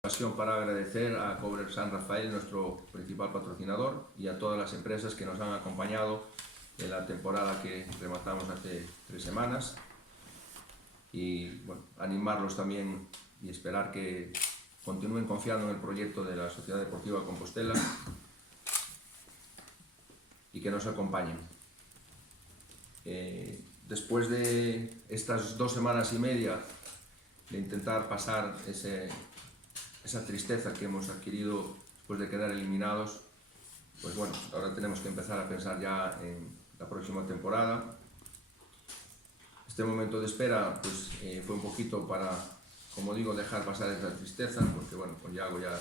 Ocasión para agradecer a Cobre San Rafael, nuestro principal patrocinador, y a todas las empresas que nos han acompañado en la temporada que rematamos hace 3 semanas. Y bueno, animarlos también y esperar que continúen confiando en el proyecto de la Sociedad Deportiva Compostela y que nos acompañen. Después de estas 2 semanas y media de intentar pasar esa tristeza que hemos adquirido después de quedar eliminados, pues bueno, ahora tenemos que empezar a pensar ya en la próxima temporada. Este momento de espera pues, fue un poquito para, como digo, dejar pasar esa tristeza, porque bueno, con Yago ya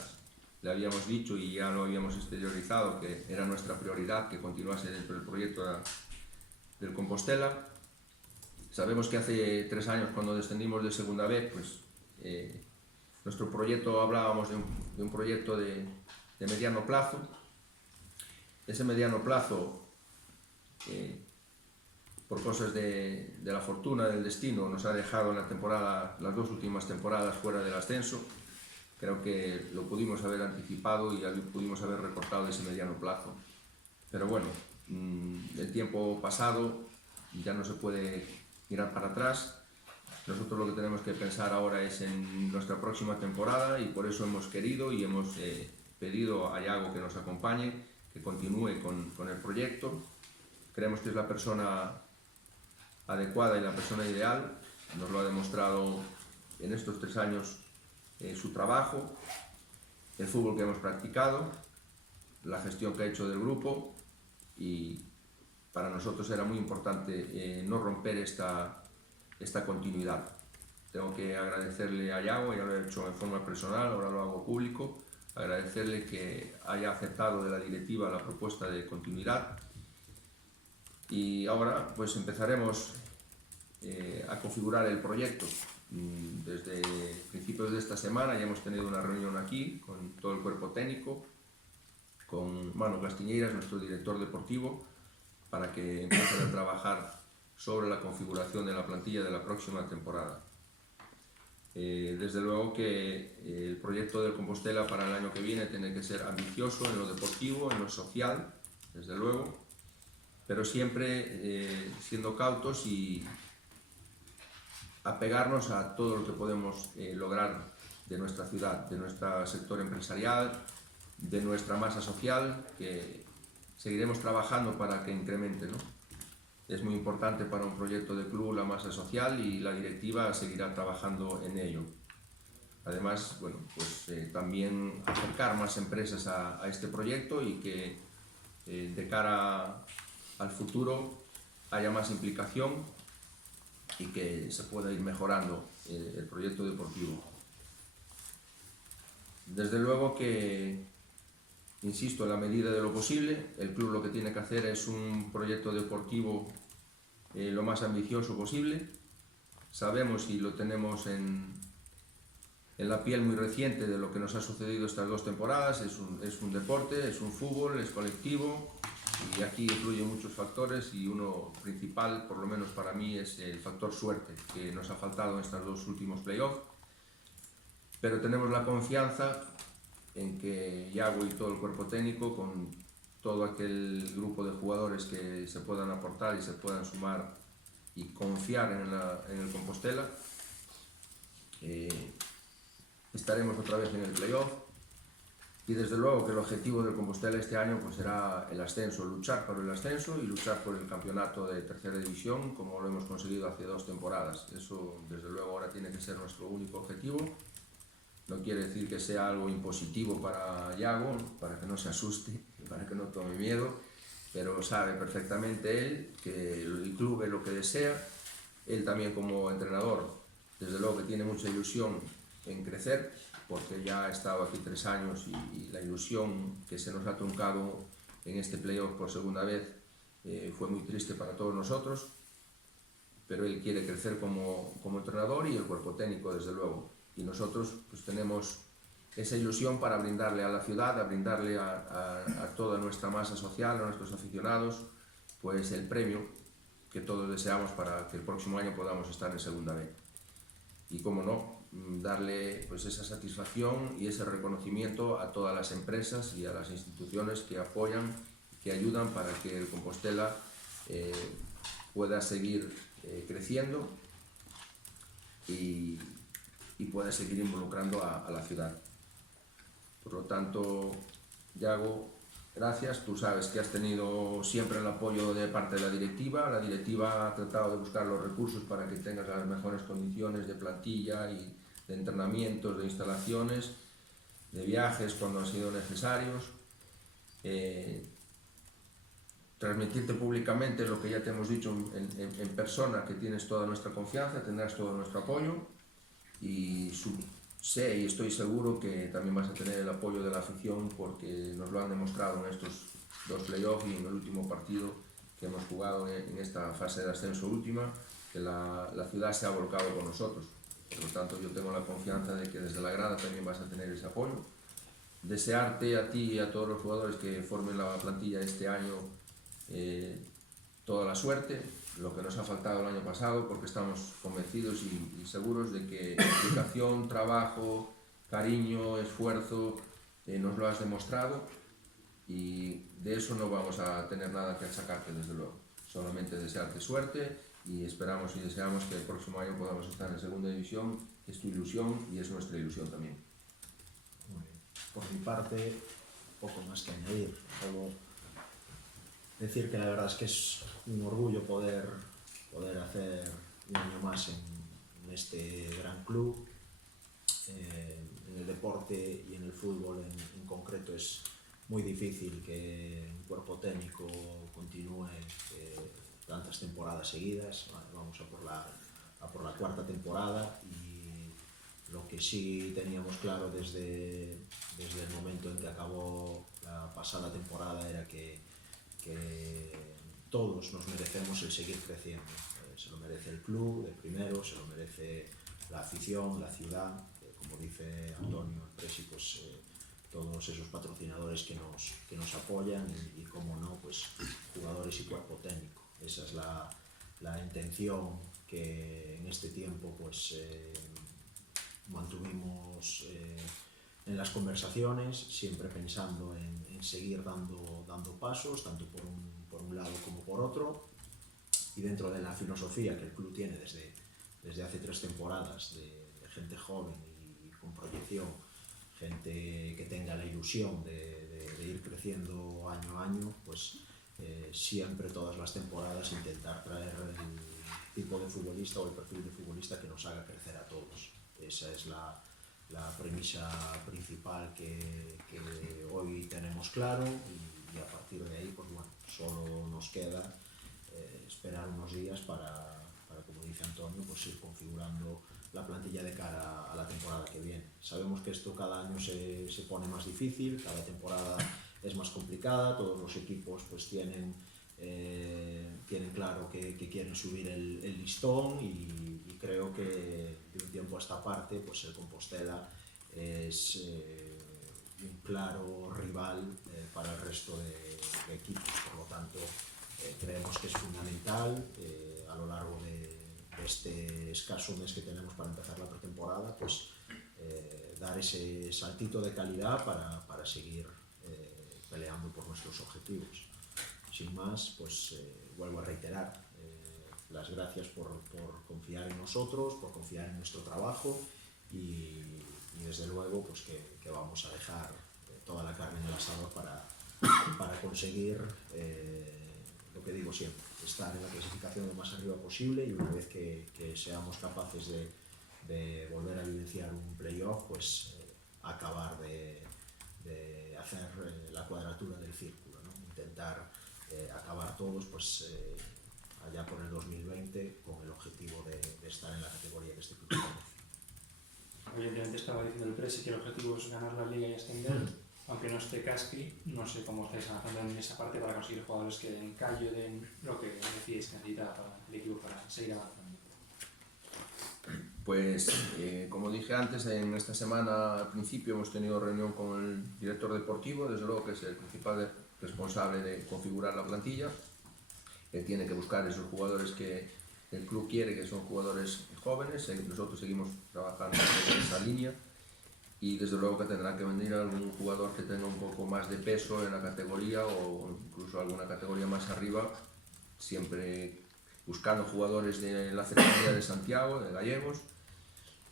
le habíamos dicho y ya lo habíamos exteriorizado que era nuestra prioridad que continuase dentro del proyecto del Compostela. Sabemos que hace 3 años, cuando descendimos de Segunda B, pues nuestro proyecto, hablábamos de un proyecto de mediano plazo. Ese mediano plazo, por cosas de la fortuna, del destino, nos ha dejado en la temporada, las 2 últimas temporadas fuera del ascenso. Creo que lo pudimos haber anticipado y pudimos haber recortado ese mediano plazo. Pero bueno, el tiempo pasado ya no se puede mirar para atrás. Nosotros lo que tenemos que pensar ahora es en nuestra próxima temporada, y por eso hemos querido y hemos pedido a Yago que nos acompañe, que continúe con el proyecto. Creemos que es la persona adecuada y la persona ideal. Nos lo ha demostrado en estos 3 años su trabajo, el fútbol que hemos practicado, la gestión que ha hecho del grupo, y para nosotros era muy importante no romper esta continuidad. Tengo que agradecerle a Yago, ya lo he hecho en forma personal, ahora lo hago público, agradecerle que haya aceptado de la directiva la propuesta de continuidad. Y ahora pues empezaremos a configurar el proyecto. Desde principios de esta semana ya hemos tenido una reunión aquí con todo el cuerpo técnico, con Manu Castiñeiras, nuestro director deportivo, para que empiecen a trabajar sobre la configuración de la plantilla de la próxima temporada. Desde luego que el proyecto del Compostela para el año que viene tiene que ser ambicioso en lo deportivo, en lo social, desde luego, pero siempre siendo cautos y apegarnos a todo lo que podemos lograr de nuestra ciudad, de nuestro sector empresarial, de nuestra masa social, que seguiremos trabajando para que incremente, ¿no? Es muy importante para un proyecto de club la masa social, y la directiva seguirá trabajando en ello. Además, bueno, pues también acercar más empresas a este proyecto, y que de cara al futuro haya más implicación y que se pueda ir mejorando el proyecto deportivo. Desde luego que, insisto, en la medida de lo posible, el club lo que tiene que hacer es un proyecto deportivo lo más ambicioso posible. Sabemos y lo tenemos en la piel muy reciente de lo que nos ha sucedido estas 2 temporadas. Es un deporte, es un fútbol, es colectivo, y aquí influyen muchos factores, y uno principal, por lo menos para mí, es el factor suerte, que nos ha faltado en estos 2 últimos playoffs. Pero tenemos la confianza en que Yago y todo el cuerpo técnico, con todo aquel grupo de jugadores que se puedan aportar y se puedan sumar y confiar en el Compostela, estaremos otra vez en el playoff. Y desde luego que el objetivo del Compostela este año pues será el ascenso, luchar por el ascenso y luchar por el campeonato de tercera división, como lo hemos conseguido hace 2 temporadas. Eso desde luego ahora tiene que ser nuestro único objetivo. No quiere decir que sea algo impositivo para Yago, para que no se asuste, para que no tome miedo, pero sabe perfectamente él que el club es lo que desea. Él también, como entrenador, desde luego que tiene mucha ilusión en crecer, porque ya ha estado aquí 3 años y la ilusión que se nos ha truncado en este playoff por segunda vez fue muy triste para todos nosotros, pero él quiere crecer como entrenador, y el cuerpo técnico desde luego. Y nosotros pues tenemos esa ilusión para brindarle a la ciudad, a brindarle a toda nuestra masa social, a nuestros aficionados, pues el premio que todos deseamos para que el próximo año podamos estar en segunda B. y, cómo no, darle pues esa satisfacción y ese reconocimiento a todas las empresas y a las instituciones que apoyan, que ayudan para que el Compostela pueda seguir creciendo y pueda seguir involucrando a la ciudad. Por lo tanto, Yago, gracias. Tú sabes que has tenido siempre el apoyo de parte de la directiva. La directiva ha tratado de buscar los recursos para que tengas las mejores condiciones de plantilla y de entrenamientos, de instalaciones, de viajes cuando han sido necesarios. Transmitirte públicamente lo que ya te hemos dicho en persona, que tienes toda nuestra confianza, tendrás todo nuestro apoyo, y sé y estoy seguro que también vas a tener el apoyo de la afición, porque nos lo han demostrado en estos 2 playoffs y en el último partido que hemos jugado en esta fase de ascenso última, que la ciudad se ha volcado con nosotros. Por lo tanto, yo tengo la confianza de que desde la grada también vas a tener ese apoyo. Desearte a ti y a todos los jugadores que formen la plantilla este año toda la suerte, lo que nos ha faltado el año pasado, porque estamos convencidos y seguros de que implicación, trabajo, cariño, esfuerzo, nos lo has demostrado, y de eso no vamos a tener nada que achacarte, desde luego. Solamente desearte suerte, y esperamos y deseamos que el próximo año podamos estar en segunda división. Es tu ilusión y es nuestra ilusión también. Muy bien. Por mi parte, poco más que añadir. Solo decir que la verdad es que es un orgullo poder hacer un año más en este gran club. En el deporte y en el fútbol en concreto es muy difícil que un cuerpo técnico continúe tantas temporadas seguidas. Vamos a por la 4ª temporada, y lo que sí teníamos claro desde el momento en que acabó la pasada temporada era que todos nos merecemos el seguir creciendo. Se lo merece el club de primero, se lo merece la afición, la ciudad, como dice Antonio, el Presi, pues todos esos patrocinadores que nos apoyan, y como no, pues jugadores y cuerpo técnico. Esa es la intención que en este tiempo pues mantuvimos en las conversaciones, siempre pensando en seguir dando pasos, tanto por un lado como por otro, y dentro de la filosofía que el club tiene desde hace 3 temporadas, de gente joven y con proyección, gente que tenga la ilusión de ir creciendo año a año, pues siempre, todas las temporadas, intentar traer el tipo de futbolista o el perfil de futbolista que nos haga crecer a todos. Esa es la premisa principal que hoy tenemos claro, y a partir de ahí, pues bueno, solo nos queda esperar unos días para, como dice Antonio, pues ir configurando la plantilla de cara a la temporada que viene. Sabemos que esto cada año se pone más difícil, cada temporada es más complicada, todos los equipos pues tienen claro que quieren subir el listón, y creo que de un tiempo a esta parte pues el Compostela es un claro rival para el resto de equipos. Por lo tanto, creemos que es fundamental a lo largo de este escaso mes que tenemos para empezar la pretemporada, pues dar ese saltito de calidad para seguir peleando por nuestros objetivos. Sin más, pues vuelvo a reiterar las gracias por confiar en nosotros, por confiar en nuestro trabajo, y desde luego pues que vamos a dejar toda la carne en el asador para conseguir lo que digo siempre, estar en la clasificación lo más arriba posible, y una vez que seamos capaces de volver a vivenciar un playoff, pues acabar de hacer la cuadratura del círculo, ¿no? Intentar acabar todos pues allá por el 2020 con el objetivo de estar en la categoría que este club conoce. Evidentemente estaba diciendo el Presi que el objetivo es ganar la Liga y ascender, aunque no esté Caspi. No sé cómo estáis avanzando en esa parte para conseguir jugadores que den callo, den lo que decís que necesita para el equipo para seguir avanzando. Pues como dije antes, en esta semana al principio hemos tenido reunión con el director deportivo, desde luego que es el principal responsable de configurar la plantilla. Él tiene que buscar esos jugadores que el club quiere, que son jugadores jóvenes. Nosotros seguimos trabajando en esa línea y desde luego que tendrá que venir algún jugador que tenga un poco más de peso en la categoría o incluso alguna categoría más arriba, siempre buscando jugadores de la cercanía de Santiago, de Gallegos,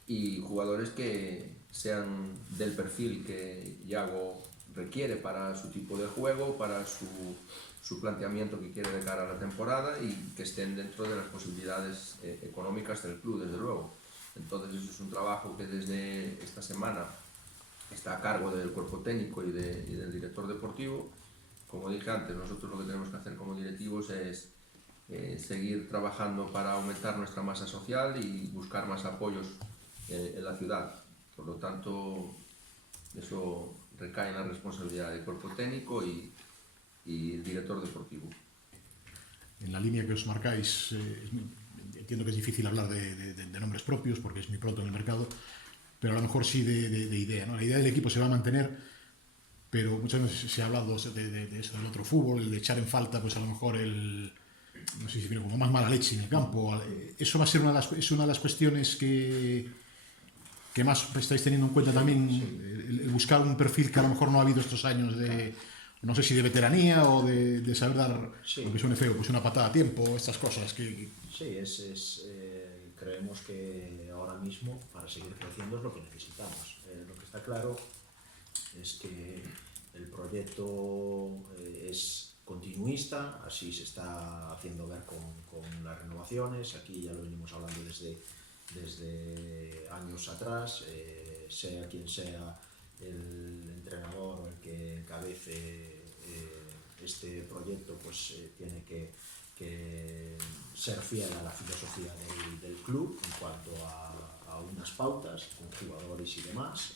y jugadores que sean del perfil que Iago requiere para su tipo de juego, para su planteamiento que quiere de cara a la temporada y que estén dentro de las posibilidades económicas del club, desde luego. Entonces eso es un trabajo que desde esta semana está a cargo del cuerpo técnico y del director deportivo. Como dije antes, nosotros lo que tenemos que hacer como directivos es seguir trabajando para aumentar nuestra masa social y buscar más apoyos en la ciudad. Por lo tanto, eso recae en la responsabilidad del cuerpo técnico y el director deportivo. En la línea que os marcáis, entiendo que es difícil hablar de nombres propios porque es muy pronto en el mercado, pero a lo mejor sí de idea, ¿no? La idea del equipo se va a mantener, pero muchas veces se ha hablado de eso, del otro fútbol, el de echar en falta, pues a lo mejor no sé si viene como más mala leche en el campo. Eso va a ser una de las cuestiones que más estáis teniendo en cuenta también, el buscar un perfil que a lo mejor no ha habido estos años no sé si de veteranía o de saber dar, aunque suene feo, pues una patada a tiempo, estas cosas que... Sí, creemos que ahora mismo para seguir creciendo es lo que necesitamos. Lo que está claro es que el proyecto es continuista, así se está haciendo ver con las renovaciones. Aquí ya lo venimos hablando desde años atrás, sea quien sea el entrenador o el que encabece este proyecto, pues tiene que ser fiel a la filosofía del club en cuanto a unas pautas con jugadores y demás.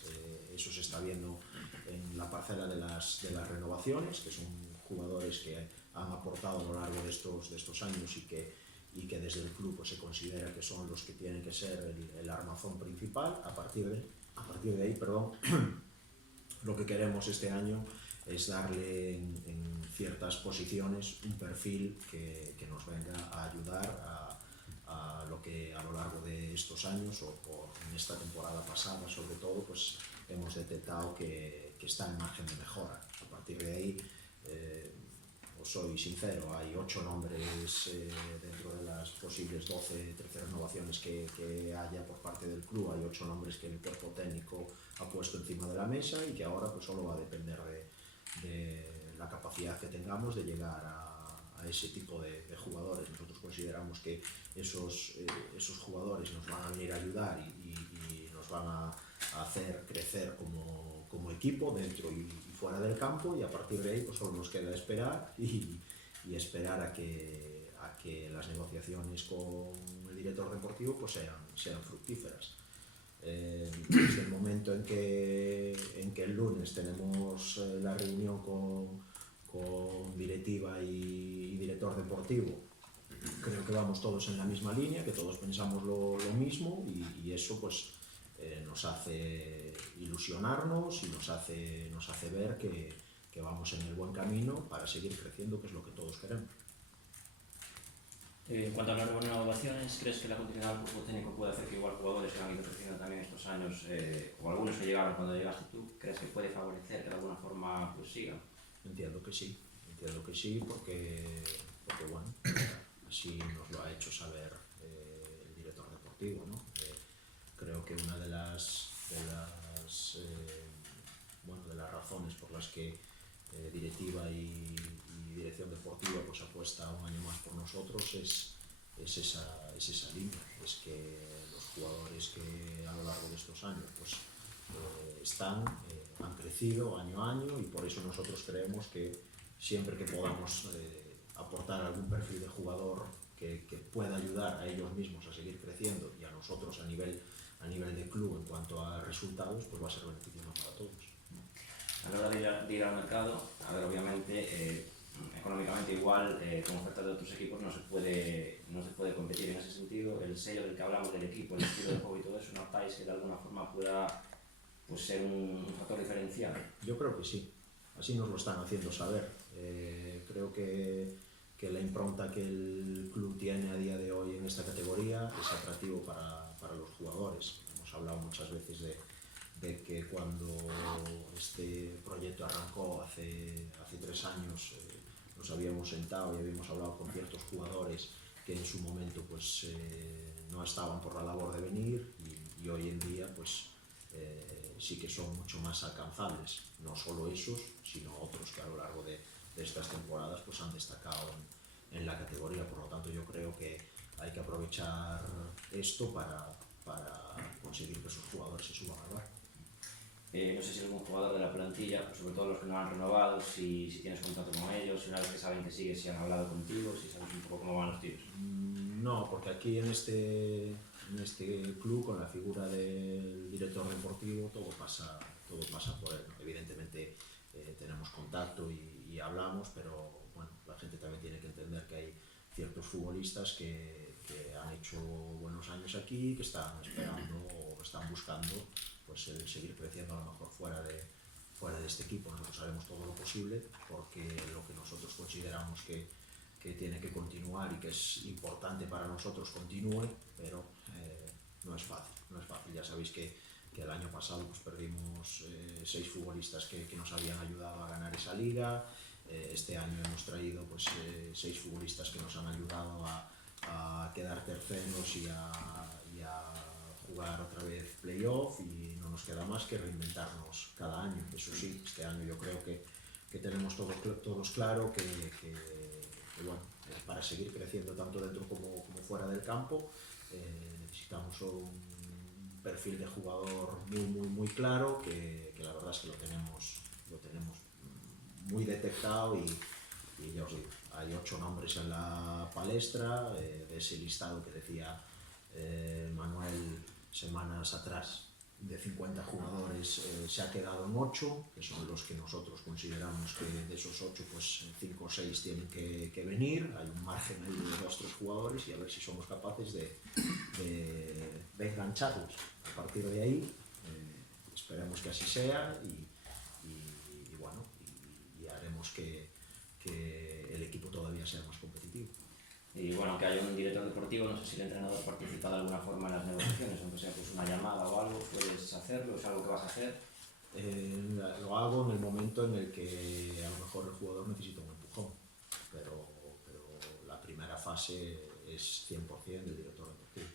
Eso se está viendo en la parcela de las renovaciones, que son jugadores que han aportado a lo largo de estos años y que desde el club pues, se considera que son los que tienen que ser el armazón principal. A partir de ahí, lo que queremos este año es darle en ciertas posiciones un perfil que nos venga a ayudar a lo que a lo largo de estos años o en esta temporada pasada sobre todo pues hemos detectado que está en margen de mejora. A partir de ahí, os soy sincero, hay 8 nombres dentro de las posibles 12, 13 renovaciones que haya por parte del club, hay 8 nombres que el cuerpo técnico ha puesto encima de la mesa y que ahora pues solo va a depender de la capacidad que tengamos de llegar a ese tipo de jugadores. Nosotros consideramos que esos jugadores nos van a venir a ayudar y nos van a hacer crecer como equipo dentro y fuera del campo, y a partir de ahí pues solo nos queda esperar y esperar a que las negociaciones con el director deportivo pues sean fructíferas. Desde el momento en que el lunes tenemos la reunión con directiva y director deportivo, creo que vamos todos en la misma línea, que todos pensamos lo mismo y eso pues nos hace ilusionarnos y nos hace ver que vamos en el buen camino para seguir creciendo, que es lo que todos queremos. En cuanto a las renovaciones, ¿crees que la continuidad del cuerpo técnico puede hacer que igual jugadores que han ido creciendo también estos años, o algunos que llegaron cuando llegaste tú, crees que puede favorecer que de alguna forma pues sigan? Entiendo que sí, porque bueno, así nos lo ha hecho saber el director deportivo, ¿no? Creo que una de las razones por las que directiva y dirección deportiva pues apuesta un año más por nosotros es esa línea, es que los jugadores que a lo largo de estos años pues han crecido año a año, y por eso nosotros creemos que siempre que podamos aportar algún perfil de jugador que pueda ayudar a ellos mismos a seguir creciendo y a nosotros a nivel de club en cuanto a resultados, pues va a ser beneficioso para todos. A la hora de ir al mercado, a ver, obviamente, económicamente igual, con ofertas de otros equipos no se puede competir en ese sentido. El sello del que hablamos del equipo, el estilo de juego y todo eso, ¿notáis que de alguna forma pueda pues, ser un factor diferencial? Yo creo que sí, así nos lo están haciendo saber. Creo que la impronta que el club tiene a día de hoy en esta categoría es atractivo para los jugadores. Hemos hablado muchas veces de que cuando este proyecto arrancó hace 3 años, nos habíamos sentado y habíamos hablado con ciertos jugadores que en su momento pues no estaban por la labor de venir, y hoy en día pues sí que son mucho más alcanzables, no solo esos, sino otros que a lo largo de estas temporadas pues han destacado en la categoría. Por lo tanto, yo creo que hay que aprovechar esto para conseguir que esos jugadores se suban al barco. No sé si algún jugador de la plantilla, sobre todo los que no han renovado, si tienes contacto con ellos, si una vez que saben que sigues, si han hablado contigo, si sabes un poco cómo van los tiros. No, porque aquí en este club, con la figura del director deportivo, todo pasa por él, ¿no? Evidentemente tenemos contacto y hablamos, pero bueno, la gente también tiene que entender que hay ciertos futbolistas que han hecho buenos años aquí, que están esperando o están buscando pues el seguir creciendo a lo mejor fuera de este equipo. Nosotros haremos todo lo posible porque lo que nosotros consideramos que tiene que continuar y que es importante para nosotros continúe, pero no es fácil. Ya sabéis que el año pasado pues perdimos 6 futbolistas que nos habían ayudado a ganar esa liga. Este año hemos traído pues 6 futbolistas que nos han ayudado a quedar terceros y a jugar otra vez playoff, y no nos queda más que reinventarnos cada año. Eso sí, este año yo creo que tenemos todos claro que bueno, para seguir creciendo tanto dentro como fuera del campo necesitamos un perfil de jugador muy claro, que la verdad es que lo tenemos muy detectado, y ya os digo, hay 8 nombres en la palestra, de ese listado que decía Manuel semanas atrás, de 50 jugadores se ha quedado en 8, que son los que nosotros consideramos que de esos 8 pues 5 o 6 tienen que venir. Hay un margen ahí de 2 o 3 jugadores, y a ver si somos capaces de engancharlos. A partir de ahí esperemos que así sea, y bueno, y haremos que el equipo todavía sea más competitivo. Y bueno, que haya un director deportivo, no sé si el entrenador participa de alguna forma en las negociaciones, aunque sea pues una llamada o algo, ¿puedes hacerlo? ¿Es algo que vas a hacer? Lo hago en el momento en el que a lo mejor el jugador necesita un empujón, pero la primera fase es 100% del director deportivo.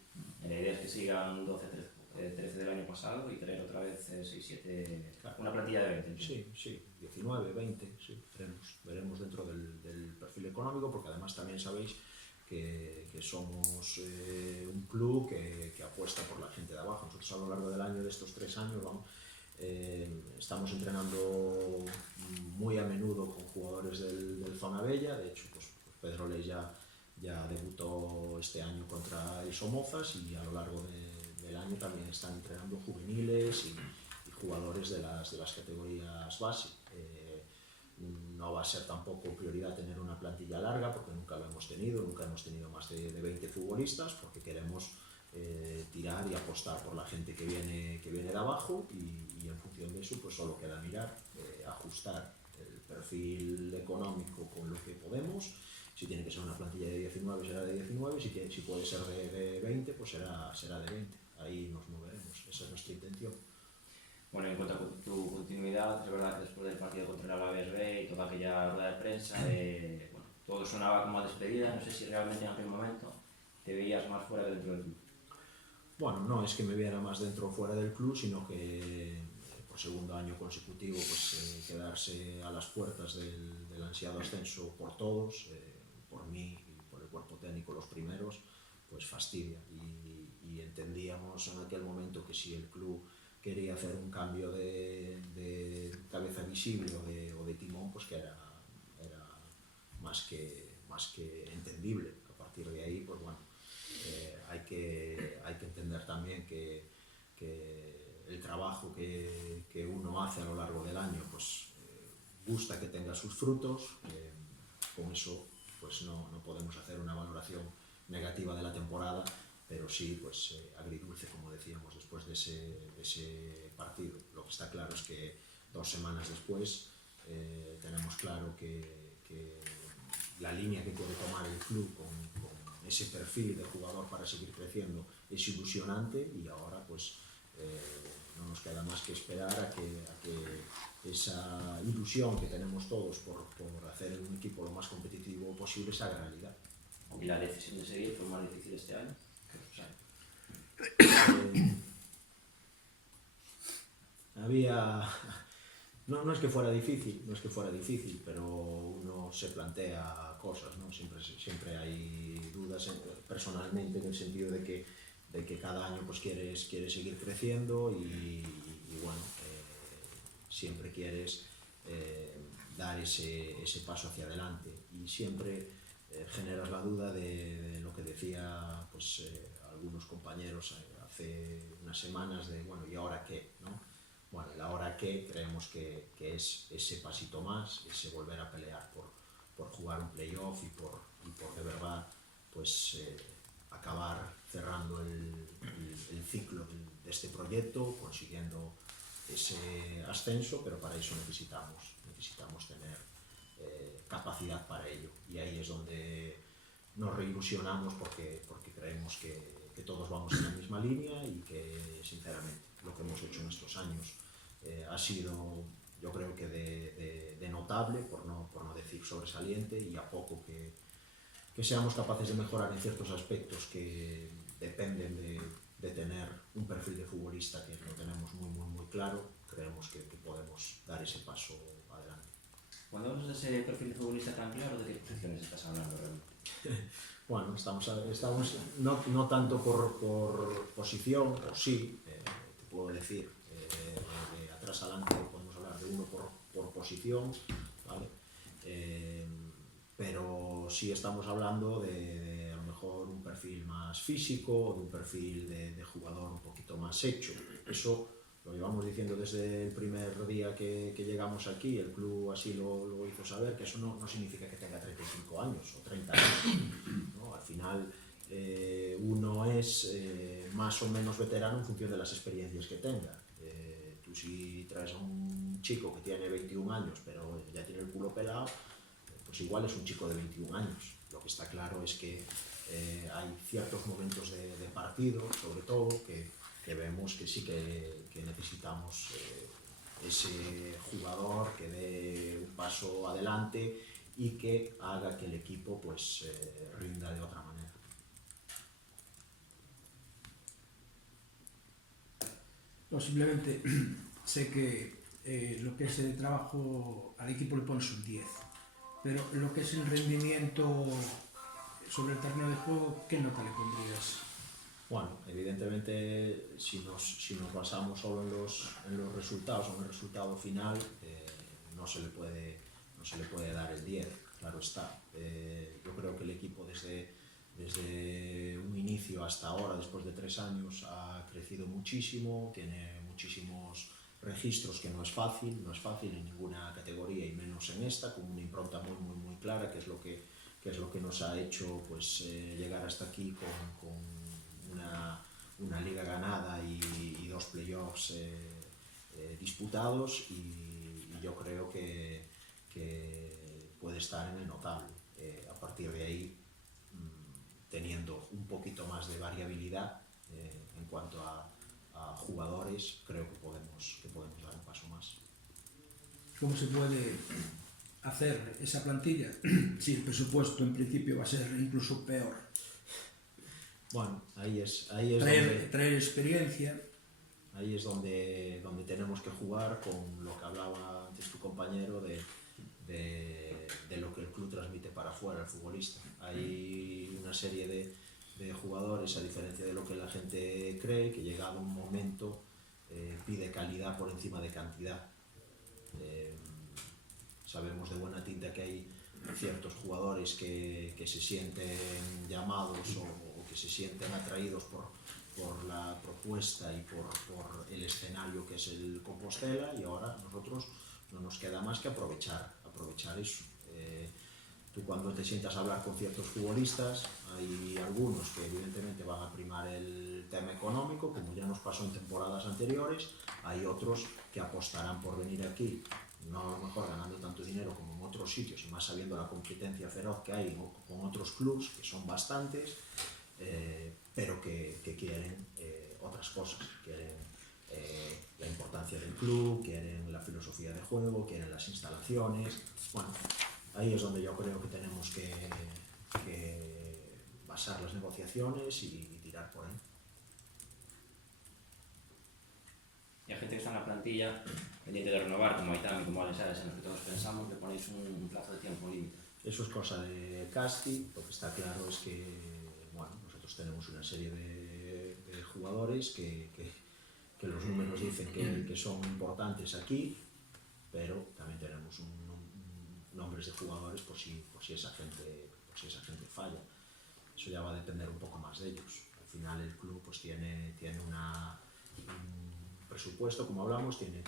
La idea es que sigan 13 del año pasado y traer otra vez 6-7, claro. Una plantilla de 20. Sí, 19, 20, sí, veremos dentro del perfil económico, porque además también sabéis que somos un club que apuesta por la gente de abajo. Nosotros a lo largo del año, de estos 3 años, estamos entrenando muy a menudo con jugadores del Zona Bella. De hecho, pues Pedro Ley ya debutó este año contra el Somozas, y a lo largo del año también están entrenando juveniles y jugadores de las categorías base. No va a ser tampoco prioridad tener una plantilla larga, porque nunca hemos tenido más de 20 futbolistas, porque queremos tirar y apostar por la gente que viene de abajo, y en función de eso pues solo queda mirar, ajustar el perfil económico con lo que podemos. Si tiene que ser una plantilla de 19 será de 19, si puede ser de 20 pues será de 20. Ahí nos moveremos, esa es nuestra intención. Bueno, en cuanto a tu continuidad, es verdad que después del partido contra el Alavés B y toda aquella rueda de prensa, bueno, todo sonaba como a despedida. No sé si realmente en aquel momento te veías más fuera dentro del club. Bueno, no es que me viera más dentro o fuera del club, sino que por segundo año consecutivo pues quedarse a las puertas del ansiado ascenso por todos, por mí y por el cuerpo técnico los primeros, pues fastidia, y entendíamos en aquel momento que si el club quería hacer un cambio de cabeza visible o de timón, pues que era más que entendible. A partir de ahí, pues bueno, hay que entender también que el trabajo que uno hace a lo largo del año pues gusta que tenga sus frutos. Con eso pues no podemos hacer una valoración negativa de la temporada, pero sí pues agridulce, como decíamos, después de ese partido. Lo que está claro es que 2 semanas después tenemos claro que la línea que puede tomar el club con ese perfil de jugador para seguir creciendo es ilusionante, y ahora pues no nos queda más que esperar a que esa ilusión que tenemos todos por hacer un equipo lo más competitivo posible se haga realidad. ¿Y la decisión de seguir fue más difícil este año? Había... No es que fuera difícil, pero uno se plantea cosas, ¿no? Siempre hay dudas personalmente, en el sentido de que cada año pues quieres seguir creciendo y bueno, siempre quieres dar ese paso hacia adelante, y siempre generas la duda de lo que decía pues algunos compañeros hace unas semanas, de bueno, ¿y ahora qué?, ¿no? Bueno, el ahora qué creemos que es ese pasito más, ese volver a pelear por jugar un playoff y por de verdad pues acabar cerrando el ciclo de este proyecto, consiguiendo ese ascenso, pero para eso necesitamos tener capacidad para ello, y ahí es donde nos reilusionamos porque creemos que todos vamos en la misma línea, y que sinceramente lo que hemos hecho en estos años ha sido, yo creo que de notable, por no decir sobresaliente, y a poco que seamos capaces de mejorar en ciertos aspectos que dependen de tener un perfil de futbolista que lo tenemos muy claro, creemos que podemos dar ese paso adelante. Cuando hablas de ese perfil de futbolista tan claro, ¿de qué posiciones estás hablando realmente? Bueno, estamos no tanto por posición, o sí, te puedo decir, de atrás adelante podemos hablar de uno por posición, ¿vale? Pero sí estamos hablando de a lo mejor un perfil más físico, de un perfil de jugador un poquito más hecho. Eso lo llevamos diciendo desde el primer día que llegamos aquí, el club así lo hizo saber, que eso no significa que tenga 35 años o 30 años, ¿no? Al final uno es más o menos veterano en función de las experiencias que tenga. Tú si traes a un chico que tiene 21 años pero ya tiene el culo pelado, pues igual es un chico de 21 años. Lo que está claro es que hay ciertos momentos de partido, sobre todo, que vemos que sí que necesitamos ese jugador que dé un paso adelante y que haga que el equipo pues rinda de otra manera. No, simplemente sé que lo que es el trabajo al equipo le pones un 10, pero lo que es el rendimiento sobre el terreno de juego, ¿qué nota le pondrías? Bueno, evidentemente si nos basamos solo en los resultados o en el resultado final, no se le puede dar el 10, claro está. Yo creo que el equipo desde un inicio hasta ahora, después de 3 años, ha crecido muchísimo, tiene muchísimos registros, que no es fácil en ninguna categoría y menos en esta, con una impronta muy clara, que es lo que nos ha hecho pues llegar hasta aquí con una liga ganada y 2 playoffs disputados, y yo creo que puede estar en el notable. A partir de ahí, teniendo un poquito más de variabilidad en cuanto a jugadores, creo que podemos dar un paso más. ¿Cómo se puede hacer esa plantilla si el presupuesto en principio va a ser incluso peor? Bueno, ahí es traer experiencia. Ahí es donde tenemos que jugar con lo que hablaba antes tu compañero de lo que el club transmite para afuera al futbolista. Hay una serie de jugadores, a diferencia de lo que la gente cree, que llegado un momento pide calidad por encima de cantidad. Sabemos de buena tinta que hay ciertos jugadores que se sienten llamados o que se sienten atraídos por la propuesta y por el escenario que es el Compostela, y ahora nosotros no nos queda más que aprovechar eso. Tú cuando te sientas a hablar con ciertos futbolistas, hay algunos que evidentemente van a primar el tema económico, como ya nos pasó en temporadas anteriores, hay otros que apostarán por venir aquí no a lo mejor ganando tanto dinero como en otros sitios y más sabiendo la competencia feroz que hay con otros clubs, que son bastantes, pero que quieren otras cosas, quieren la importancia del club, quieren la filosofía de juego, quieren las instalaciones. Bueno, ahí es donde yo creo que tenemos que basar las negociaciones y tirar por ahí. Y hay gente que está en la plantilla pendiente de renovar, como Aitami, como Alex Ares, en los que todos pensamos, le ponéis un plazo de tiempo límite. Eso es cosa de Casti. Lo que está claro es que bueno, nosotros tenemos una serie de jugadores que los números dicen que son importantes aquí, pero también tenemos nombres de jugadores por si esa gente falla. Eso ya va a depender un poco más de ellos. Al final el club pues tiene un presupuesto, como hablamos, tiene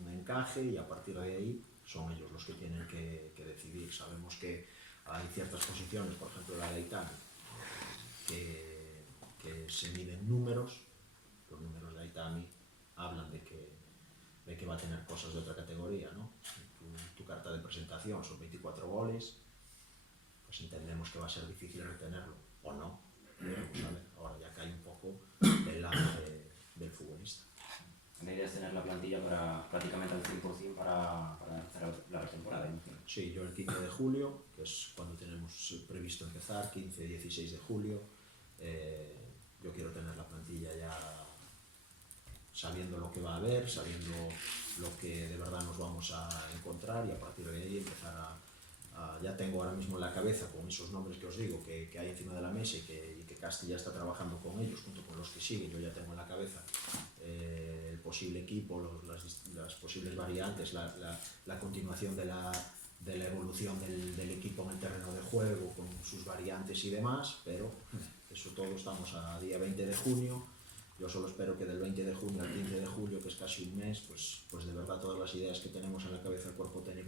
un encaje y a partir de ahí son ellos los que tienen que decidir. Sabemos que hay ciertas posiciones, por ejemplo la de Aitami, que se miden números. Los números de Aitami hablan de que va a tener cosas de otra categoría, ¿no? Tu carta de presentación son 24 goles, pues entendemos que va a ser difícil retenerlo, o no. Vamos a ver, ahora ya cae un poco del lado del futbolista. La idea es tener la plantilla prácticamente al 100% para empezar la temporada. Sí, yo el 15 de julio, que es cuando tenemos previsto empezar, 15-16 de julio, yo quiero tener la plantilla ya sabiendo lo que va a haber, sabiendo lo que de verdad nos vamos a encontrar y a partir de ahí empezar ya tengo ahora mismo en la cabeza con esos nombres que os digo que hay encima de la mesa y que Casti ya está trabajando con ellos junto con los que siguen. Yo ya tengo en la cabeza el posible equipo, las posibles variantes, la continuación de la evolución del equipo en el terreno de juego con sus variantes y demás, pero eso todo estamos a día 20 de junio. Yo solo espero que del 20 de junio al 15 de julio, que es casi un mes, pues de verdad todas las ideas que tenemos en la cabeza el cuerpo técnico